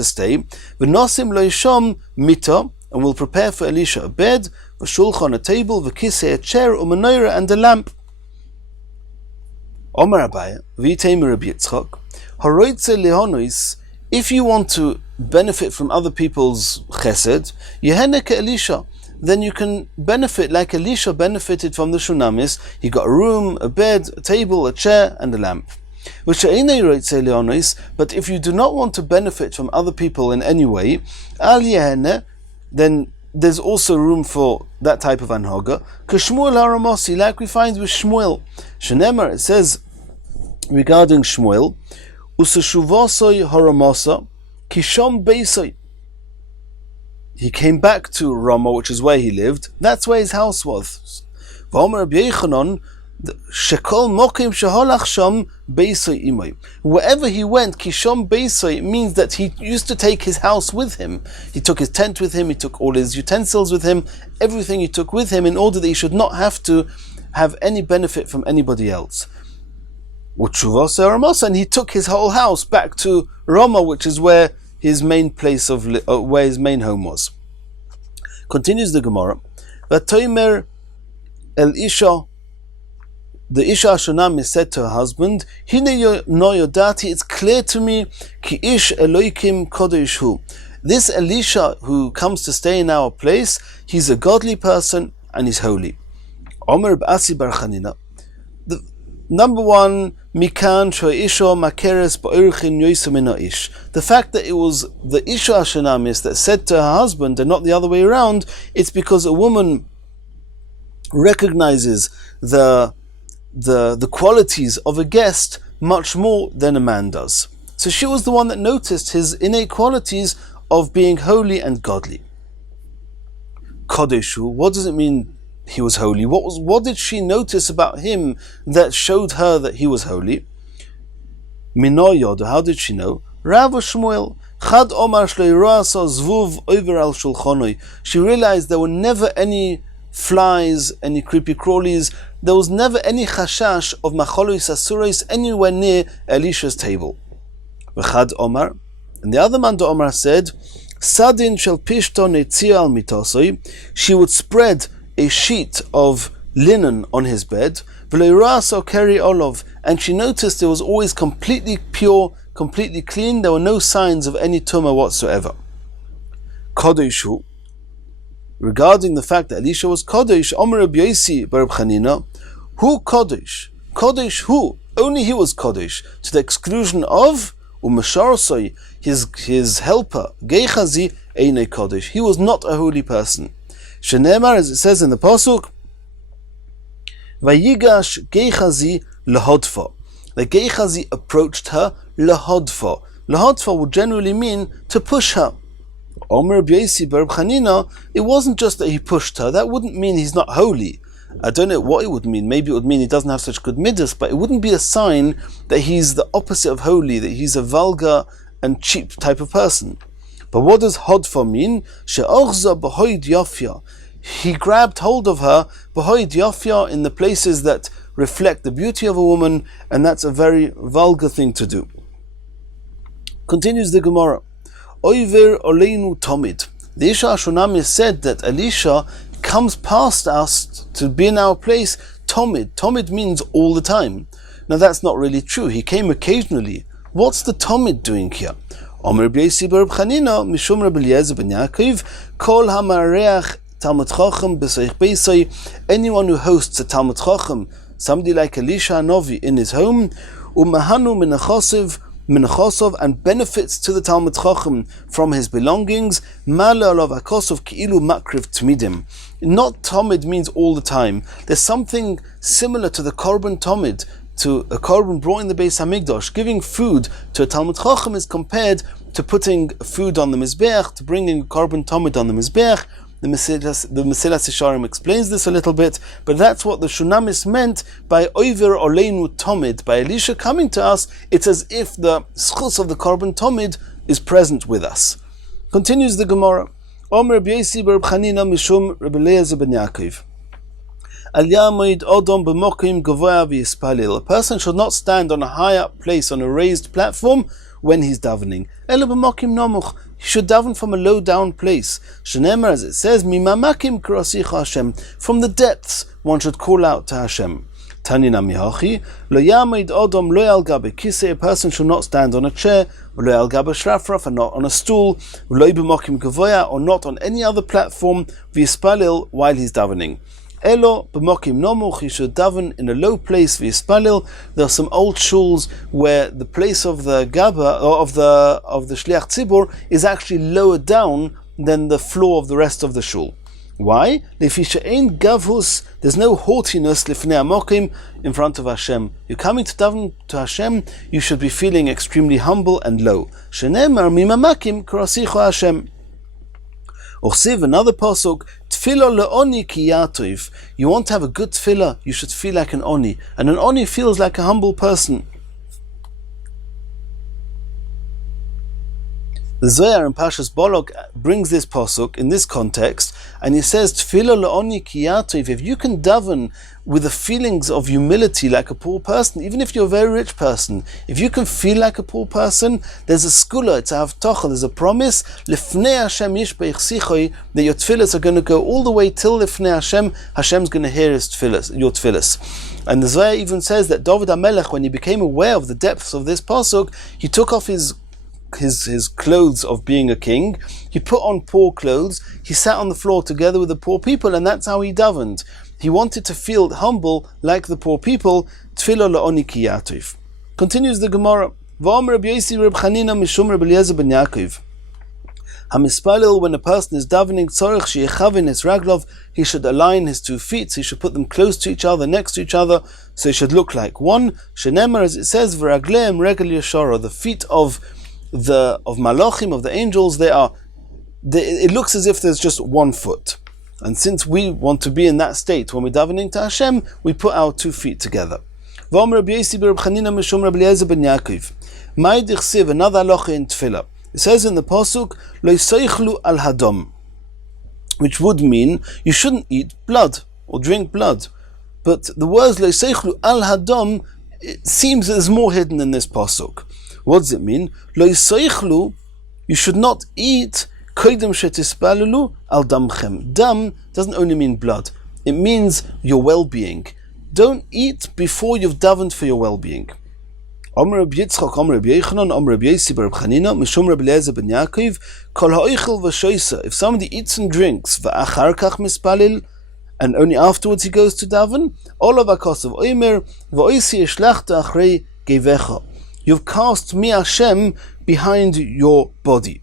stay. V'nosim lo yisham mita, and will prepare for Elisha a bed, v'shulchan a table, v'kisei a chair, u'menorah and a lamp. Omar Abaya, v'yitei Rabbi Yitzchak, haroitze lehonois, if you want to benefit from other people's chesed, yehene ke Elisha, then you can benefit like Elisha benefited from the Shunamis. He got a room, a bed, a table, a chair, and a lamp. But if you do not want to benefit from other people in any way, then there's also room for that type of anhaga. K'shmuel haramosi, like we find with Shmuel. Shenemar, it says regarding Shmuel, Usashuvasoi haramosa, kishom beisoi. He came back to Ramah, which is where he lived. That's where his house was. Wherever he went, Kishom Beisoi means that he used to take his house with him. He took his tent with him, he took all his utensils with him, everything he took with him in order that he should not have to have any benefit from anybody else. And he took his whole house back to Ramah, which is where his main place where his main home was. Continues the Gemara. V'toimer el isha, the Isha Shunamis said to her husband, Hine no yodati, it's clear to me, ki ish Eloikim kodesh hu. This Elisha who comes to stay in our place, he's a godly person and he's holy. Omer b'asi bar Chanina. Number one, Mikan Shoisho Makeres Ba'urchin Yoisamina Ish. The fact that it was the Isha Shunamis that said to her husband and not the other way around, it's because a woman recognizes the qualities of a guest much more than a man does. So she was the one that noticed his innate qualities of being holy and godly. Kodeshu, what does it mean he was holy? What did she notice about him that showed her that he was holy? Mino Yoda, how did she know? Rav Shmuel, Chad Omar Shleirasa Zvuv over al Shulchanoi. She realized there were never any flies, any creepy crawlies. There was never any chashash of machalois asurais anywhere near Elisha's table. V'chad Omar, and the other man Omar said, Sadin shel pishto netzia al mitosoi. She would spread a sheet of linen on his bed, v'leirasa keri olav, and she noticed it was always completely pure, completely clean. There were no signs of any tumah whatsoever. Kodeshu, regarding the fact that Elisha was Kodesh, Omer Rabbi Yosi bar Chanina, who Kodesh? Kodesh who? Only he was Kodesh, to the exclusion of Umesharsoi, his helper, Geichazi Eine Kodesh. He was not a holy person. Shenemar, as it says in the Pasuk, Vayigash Geichazi lehodfa. The Geichazi approached her lehodfa. Lehodfa would generally mean to push her. Omer Rabbi Yosi bar Chanina, it wasn't just that he pushed her, that wouldn't mean he's not holy. I don't know what it would mean. Maybe it would mean he doesn't have such good midas, but it wouldn't be a sign that he's the opposite of holy, that he's a vulgar and cheap type of person. But what does hodfa mean? She'ochza b'hoid yafya. He grabbed hold of her, b'hoid yafya, in the places that reflect the beauty of a woman, and that's a very vulgar thing to do. Continues the Gemara. Oiver oleinu tomid. The Isha Shunami said that Elisha comes past us to be in our place tomid. Tomid means all the time. Now that's not really true. He came occasionally. What's the tomid doing here? Omer b'yesi b'reb Chanina mishum Reb Eliezer ben Yaakov kol hamareach Talmud Chacham b'seich beisai. Anyone who hosts a Talmud Chacham, somebody like Elisha Hanovi, in his home, umahanu minachosov, and benefits to the Talmud Chacham from his belongings, mala alav akosov ki'ilu makriv tmidim. Not tomid means all the time. There's something similar to the korban tomid, to a korban brought in the Beis Hamikdash. Giving food to a Talmud Chacham is compared to putting food on the Mizbeach, to bringing a korban tomid on the Mizbeach. The Mesilas Yesharim explains this a little bit, but that's what the Shunamis meant by Oiver Oleinu Tomid. By Elisha coming to us, it's as if the schus of the korban tomid is present with us. Continues the Gemara. Omer b'yesi b'reb Chanina mishum Reb Eliezer ben Yaakov. A person should not stand on a high up place, on a raised platform, when he's davening. He should daven from a low down place. Shenemar, as it says, from the depths one should call out to Hashem. Tanina mihachi, a person should not stand on a chair, and not on a stool, or not on any other platform, while he's davening. Elo b'mokim nomuch, he should daven in a low place v'yispalil. There are some old shuls where the place of the gaba, or of the shliach tzibur, is actually lower down than the floor of the rest of the shul. Why? Lefi she'ein gavhus, there's no haughtiness lifnei amokim, in front of Hashem. You're coming to daven to Hashem, you should be feeling extremely humble and low. Shenemar mimamakim krasicho Hashem. Uchsiv, another pasuk, tefillah le'oni ki yatov. You want to have a good tefillah, you should feel like an oni. And an oni feels like a humble person. The Zohar in Pashas Bolog brings this pasuk in this context, and he says, tefillah le'oni ki yatov. If you can daven with the feelings of humility like a poor person, even if you're a very rich person, if you can feel like a poor person, there's a skula, it's a havtocha, there's a promise, lifnei Hashem yishbeich sichoi, that your tefillahs are going to go all the way till lifnei Hashem. Hashem's going to hear his tefillahs, your tefillahs. And the Zohar even says that David HaMelech, when he became aware of the depths of this pasuk, he took off his clothes of being a king, he put on poor clothes, he sat on the floor together with the poor people, and that's how he davened. He wanted to feel humble like the poor people. Tefillah le'oni ki yatov. Continues the Gemara. V'omer Reb Yosi Reb Chanina mishum Reb Eliezer ben Yaakov. Hamispalil, when a person is davening, tzorich sheyechavin es raglov, he should align his 2 feet, he should put them close to each other, next to each other, so he should look like one. Shenemar, as it says, v'ragleim regel yashara, the feet of malachim, of the angels, it looks as if there's just 1 foot. And since we want to be in that state when we're davening to Hashem, we put our 2 feet together. Another halacha in tefillah. It says in the pasuk, lo yiseichlu al hadam, which would mean you shouldn't eat blood or drink blood. But the words lo yiseichlu al hadam, it seems there's more hidden in this pasuk. What does it mean? Lo yiseichlu, you should not eat koydem shetispalulu al damchem. Dam doesn't only mean blood, it means your well-being. Don't eat before you've davened for your well-being. Omer Reb Yitzchak, Omer Reb Yechanan, Omer Reb Yosi Reb Chanina, Mishum Reb Eliezer ben Yaakov, Kol ha'oichel v'shoisa. If somebody eats and drinks, v'achar kach mispalil, and only afterwards he goes to daven, olav akosav oimer, v'oisi eshlachta achrei gevecha. You've cast me Hashem behind your body.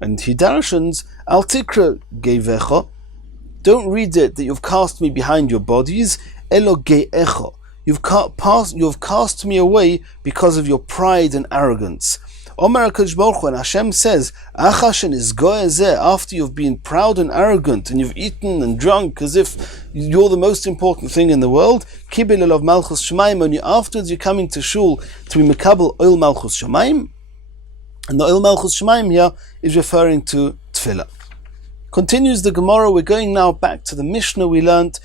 And he darshans, al tikra gevecha. Don't read it that you've cast me behind your bodies, elo ge'echa. You have cast me away because of your pride and arrogance. Omer HaKadosh Baruch Hu, and Hashem says, after you've been proud and arrogant, and you've eaten and drunk as if you're the most important thing in the world, Kibil of Malchus Shemaim, and afterwards you're coming to Shul to be Mekabel Oil Malchus Shemaim. And the Oil Malchus Shemaim here is referring to Tefillah. Continues the Gemara. We're going now back to the Mishnah we learnt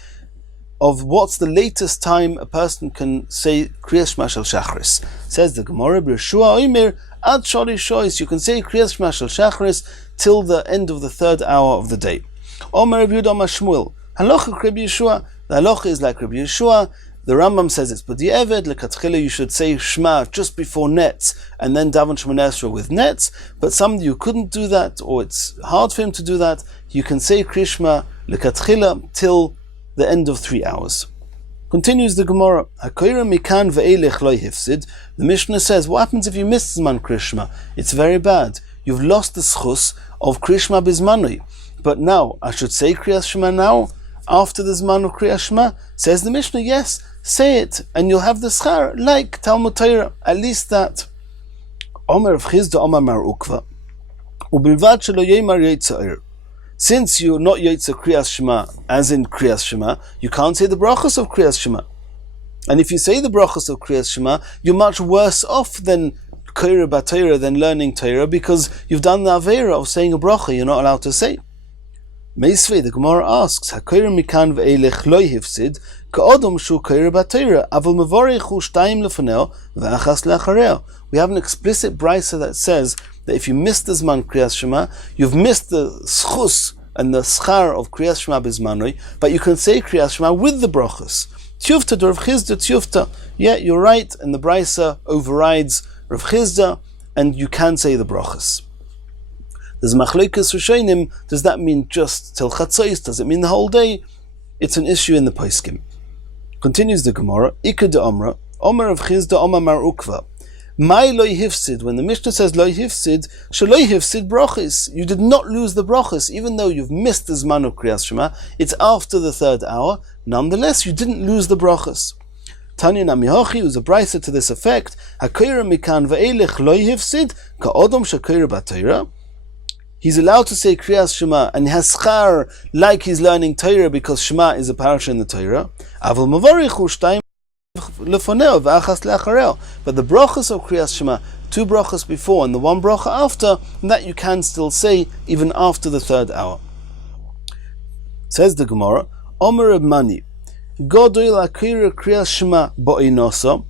of what's the latest time a person can say Kriyas Shema Shel Shachris. Says the Gemara, B'Yeshua Omer Ad Shali Shois. You can say Kriyas Shema Shel Shachris till the end of the third hour of the day. Omer Rabbi Yehuda Amar Shmuel. Halacha Rabbi Yeshua. The halacha is like Rabbi Yeshua. The Rambam says it's b'di'eved. Lekatchila you should say Shema just before nets and then daven Shemona Esrei with nets. But somebody who couldn't do that, or it's hard for him to do that, you can say Kriyas Shema lekatchila till the end of 3 hours. Continues the Gemara. Hakoira mikan ve'elech lo hifsid. The Mishnah says, what happens if you miss Zman Kriyas Shema? It's very bad. You've lost the schus of Kriyas Shema bizmanui. But now, I should say Kriyas Shema now, after the Zman of Kriyas Shema? Says the Mishnah, yes, say it, and you'll have the schar, like Talmud Torah, at least that. Omer of Chizda Omer Mar Ukva. Ubilvad shelo yemar yitza'ir. Since you're not Yotze Kriyas Shema, as in Kriyas Shema, you can't say the brachos of Kriyas Shema. And if you say the brachos of Kriyas Shema, you're much worse off than Koira B'Torah, than learning Torah, because you've done the Aveira of saying a bracha you're not allowed to say. Meisvei, the Gemara asks, HaKoira mikan ve'elech lo hifsid, ka'odom shu Koira B'Torah, aval mevorechu shtayim lefaneo, ve'achas le'achareo. We have an explicit brisa that says that if you miss the Zman Kriyas Shema, you've missed the schus and the schar of Kriyas Shema bizmanoi, but you can say Kriyas Shema with the brachos. Tiyufta Rav Chizda tiyufta. Yeah, you're right, and the brisa overrides Rav Chizda, and you can say the brachos. There's machlokes rishonim. Does that mean just till chatzos? Does it mean the whole day? It's an issue in the poskim. Continues the Gemara. Ikad Amra Omer Rav Chizda Omer Mar Ukva. My loy hifsid, when the Mishnah says loy hifsid, shaloy hifsid brachis. You did not lose the brachis, even though you've missed the Zman of Kriyas Shema. It's after the third hour. Nonetheless, you didn't lose the brachis. Tanya Namihachi was a brisa to this effect. Hakoira mikan ve'elech loy hifsid ka'odom shakoira b'Torah. He's allowed to say Kriyas Shema and he has schar like he's learning Torah because Shema is a parasha in the Torah. Aval mavarichu shtayim. But the brachas of Kriyas Shema, 2 brachas before and the 1 bracha after, that you can still say even after the third hour. Says the Gemara, Omer Reb Mani, Godoil Akira Kriyas Shema Bo'inosa.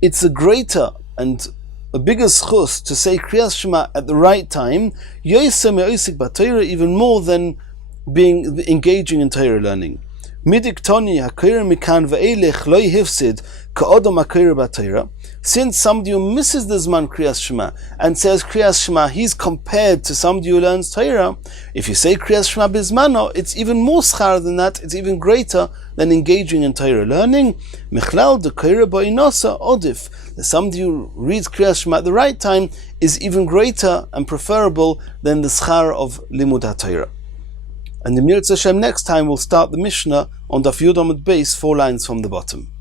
It's a greater and a bigger schus to say Kriyas Shema at the right time, even more than engaging in Torah learning. Midik Toni Hakoira mikan ve'elech lo hifsid ka'odom hakoira b'Torah. Since somebody who misses the Zman Kriyas Shema and says Kriyas Shema, he's compared to somebody who learns Torah. If you say Kriyas Shema bizmano, it's even more schar than that. It's even greater than engaging in Torah learning. Michlal de koira bo'inosa odif. Somebody who reads Kriyas Shema at the right time is even greater and preferable than the schar of limud haTorah. And the Mirz Hashem next time we'll start the Mishnah on Daf Yud Amud Beis, 4 lines from the bottom.